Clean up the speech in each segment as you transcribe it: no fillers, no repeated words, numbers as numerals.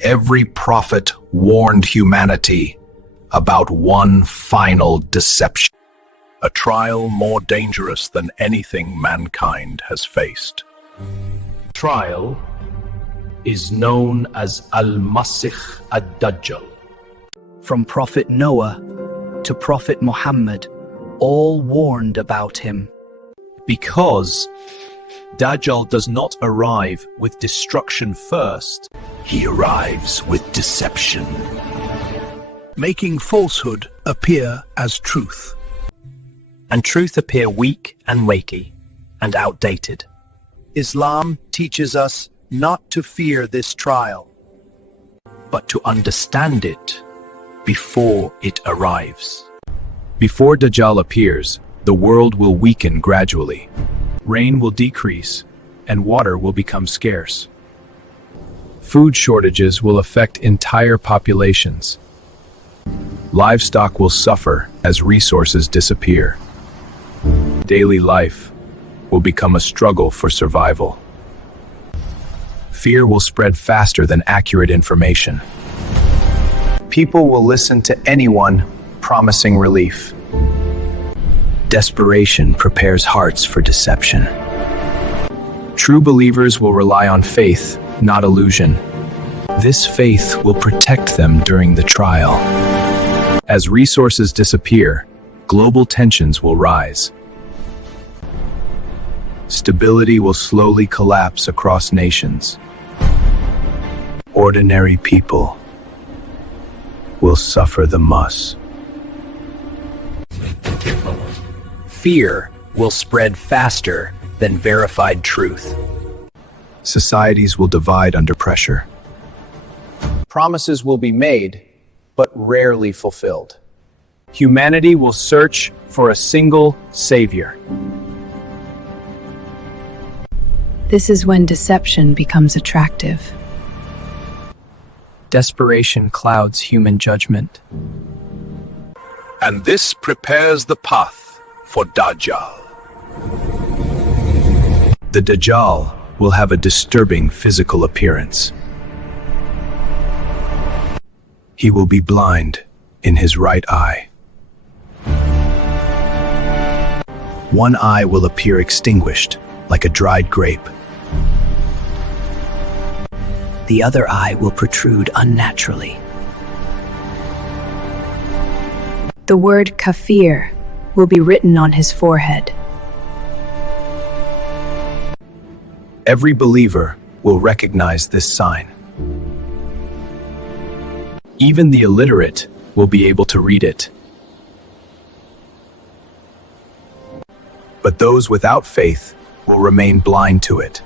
Every prophet warned humanity about one final deception. A trial more dangerous than anything mankind has faced. Trial is known as Al-Masih ad-Dajjal. From Prophet Noah to Prophet Muhammad, all warned about him. Because Dajjal does not arrive with destruction first. He arrives with deception, making falsehood appear as truth. And truth appear weak and weighty and outdated. Islam teaches us not to fear this trial, but to understand it before it arrives. Before Dajjal appears, the world will weaken gradually. Rain will decrease, and water will become scarce. Food shortages will affect entire populations. Livestock will suffer as resources disappear. Daily life will become a struggle for survival. Fear will spread faster than accurate information. People will listen to anyone promising relief. Desperation prepares hearts for deception. True believers will rely on faith, not illusion. This faith will protect them during the trial. As resources disappear, global tensions will rise. Stability will slowly collapse across nations. Ordinary people will suffer the most. Fear will spread faster than verified truth. Societies will divide under pressure. Promises will be made, but rarely fulfilled. Humanity will search for a single savior. This is when deception becomes attractive. Desperation clouds human judgment. and this prepares the path for Dajjal. The Dajjal will have a disturbing physical appearance. He will be blind in his right eye. One eye will appear extinguished, like a dried grape. The other eye will protrude unnaturally. The word kafir will be written on his forehead. Every believer will recognize this sign. Even the illiterate will be able to read it. But those without faith will remain blind to it.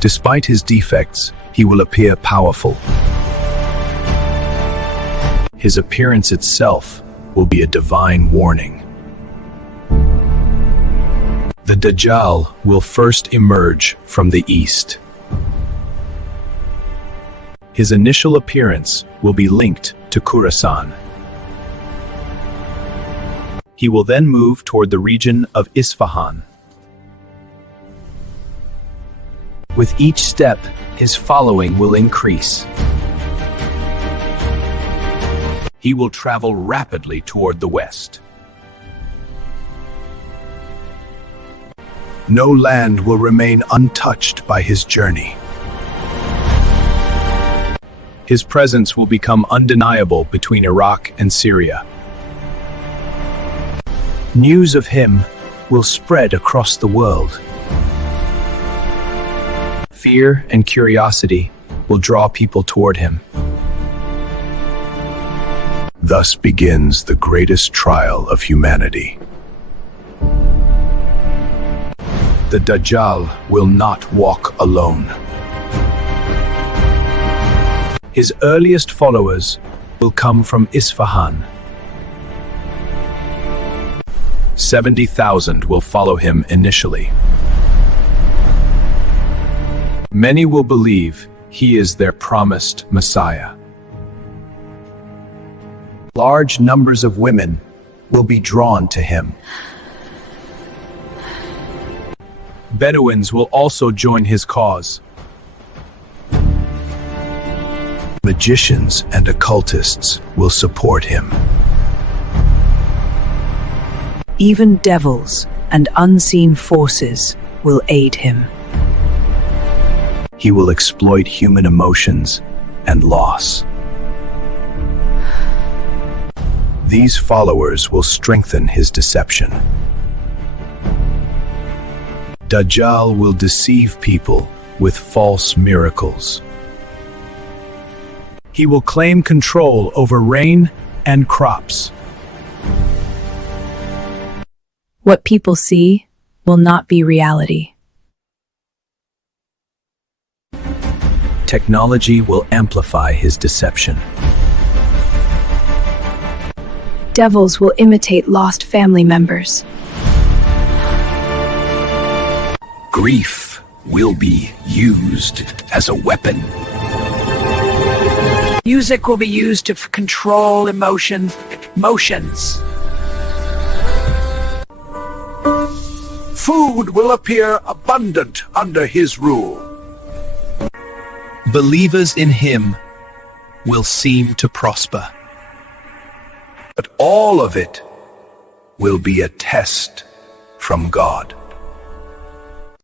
Despite his defects, he will appear powerful. His appearance itself will be a divine warning. The Dajjal will first emerge from the east. His initial appearance will be linked to Khurasan. He will then move toward the region of Isfahan. With each step, his following will increase. He will travel rapidly toward the west. No land will remain untouched by his journey. His presence will become undeniable between Iraq and Syria. News of him will spread across the world. Fear and curiosity will draw people toward him. Thus begins the greatest trial of humanity. The Dajjal will not walk alone. His earliest followers will come from Isfahan. 70,000 will follow him initially. Many will believe he is their promised Messiah. Large numbers of women will be drawn to him. Bedouins will also join his cause. Magicians and occultists will support him. Even devils and unseen forces will aid him. He will exploit human emotions and loss. These followers will strengthen his deception. Dajjal will deceive people with false miracles. He will claim control over rain and crops. What people see will not be reality. Technology will amplify his deception. Devils will imitate lost family members. Grief will be used as a weapon. Music will be used to control emotions. Food will appear abundant under his rule. Believers in him will seem to prosper. But all of it will be a test from God.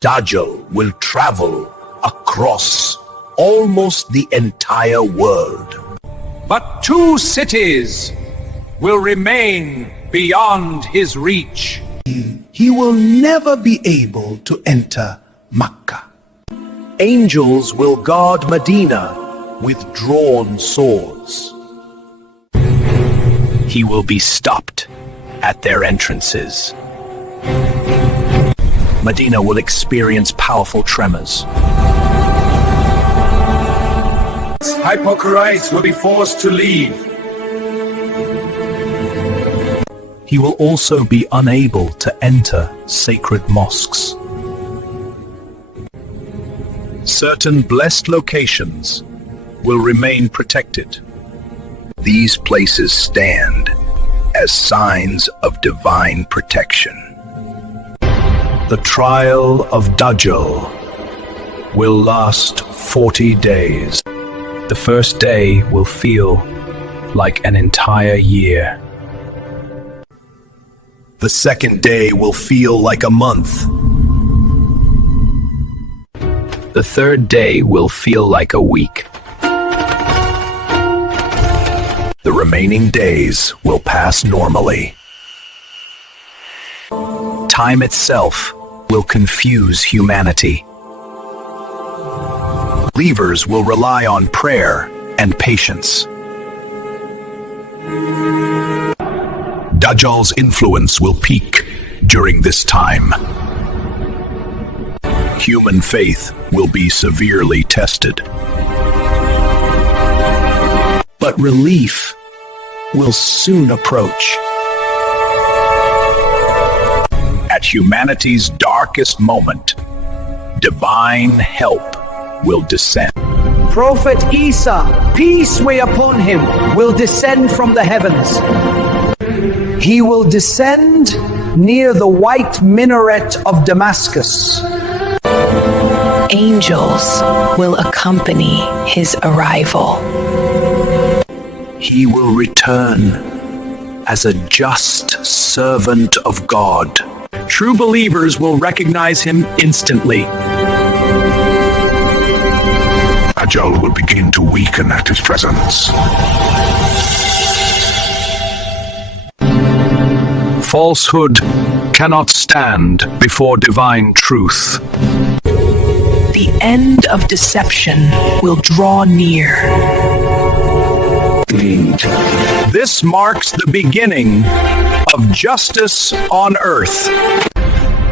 Dajjal will travel across almost the entire world. But 2 cities will remain beyond his reach. He will never be able to enter Makkah. Angels will guard Medina with drawn swords. He will be stopped at their entrances. Medina will experience powerful tremors. Hypocrites will be forced to leave. He will also be unable to enter sacred mosques. Certain blessed locations will remain protected. These places stand as signs of divine protection. The trial of Dajjal will last 40 days. The first day will feel like an entire year. The second day will feel like a month. The third day will feel like a week. The remaining days will pass normally. Time itself will confuse humanity. Believers will rely on prayer and patience. Dajjal's influence will peak during this time. Human faith will be severely tested. But relief will soon approach. At humanity's darkest moment, divine help will descend. Prophet Isa, peace be upon him, will descend from the heavens. He will descend near the white minaret of Damascus. Angels will accompany his arrival. He will return as a just servant of God. True believers will recognize him instantly. Dajjal will begin to weaken at his presence. Falsehood cannot stand before divine truth. The end of deception will draw near. This marks the beginning of justice on earth.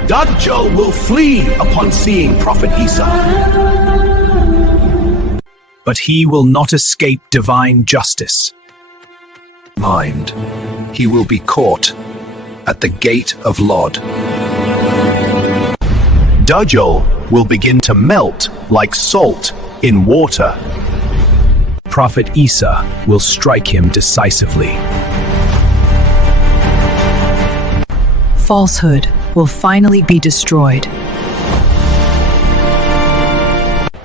Dajjal will flee upon seeing Prophet Isa. But he will not escape divine justice. He will be caught at the gate of Lod. Dajjal will begin to melt like salt in water. Prophet Isa will strike him decisively. Falsehood will finally be destroyed.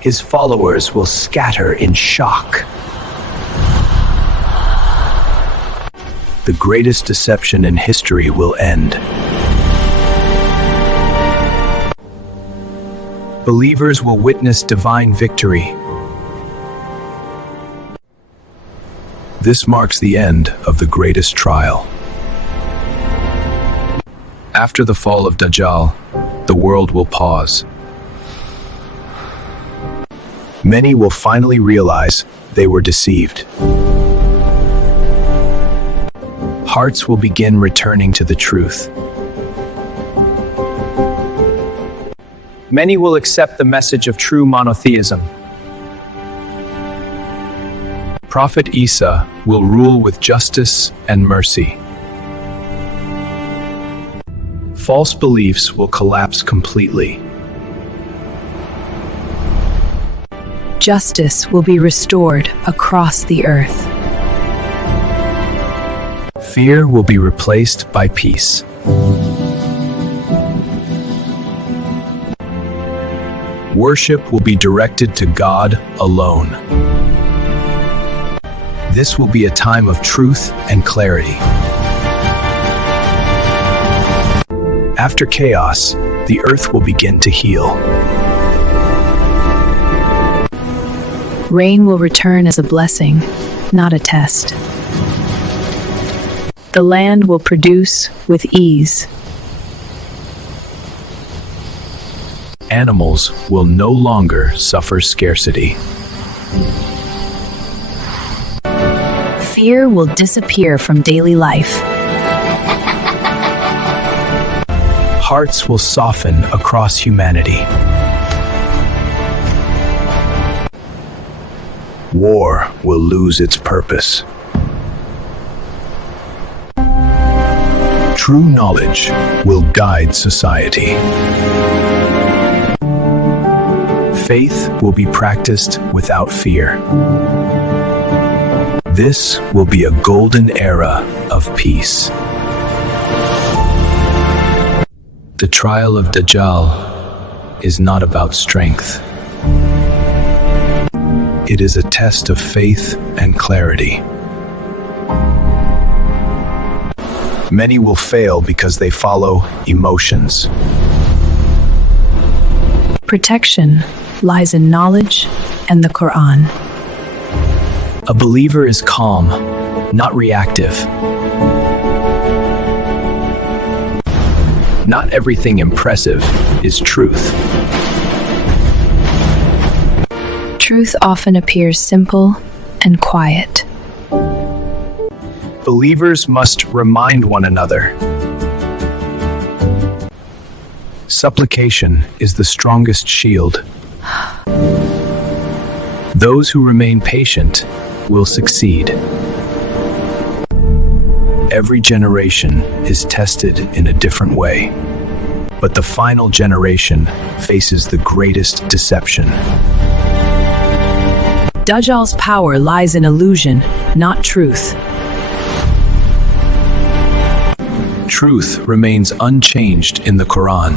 His followers will scatter in shock. the greatest deception in history will end. Believers will witness divine victory. This marks the end of the greatest trial. After the fall of Dajjal, the world will pause. Many will finally realize they were deceived. Hearts will begin returning to the truth. Many will accept the message of true monotheism. Prophet Isa will rule with justice and mercy. False beliefs will collapse completely. Justice will be restored across the earth. Fear will be replaced by peace. Worship will be directed to God alone. This will be a time of truth and clarity. After chaos, the earth will begin to heal. Rain will return as a blessing, not a test. The land will produce with ease. Animals will no longer suffer scarcity. Fear will disappear from daily life. Hearts will soften across humanity. War will lose its purpose. True knowledge will guide society. Faith will be practiced without fear. This will be a golden era of peace. The trial of Dajjal is not about strength. It is a test of faith and clarity. Many will fail because they follow emotions. Protection lies in knowledge and the Quran. A believer is calm, not reactive. Not everything impressive is truth. Truth often appears simple and quiet. Believers must remind one another. Supplication is the strongest shield. Those who remain patient will succeed. Every generation is tested in a different way, but the final generation faces the greatest deception. Dajjal's power lies in illusion, not truth. Truth remains unchanged in the Quran.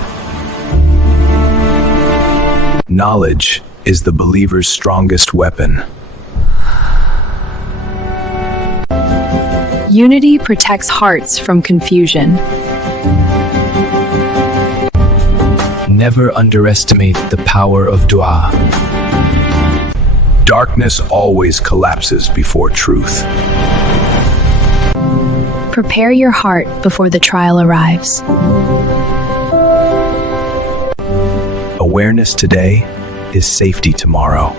Knowledge is the believer's strongest weapon. Unity protects hearts from confusion. Never underestimate the power of dua. Darkness always collapses before truth. Prepare your heart before the trial arrives. Awareness today is safety tomorrow.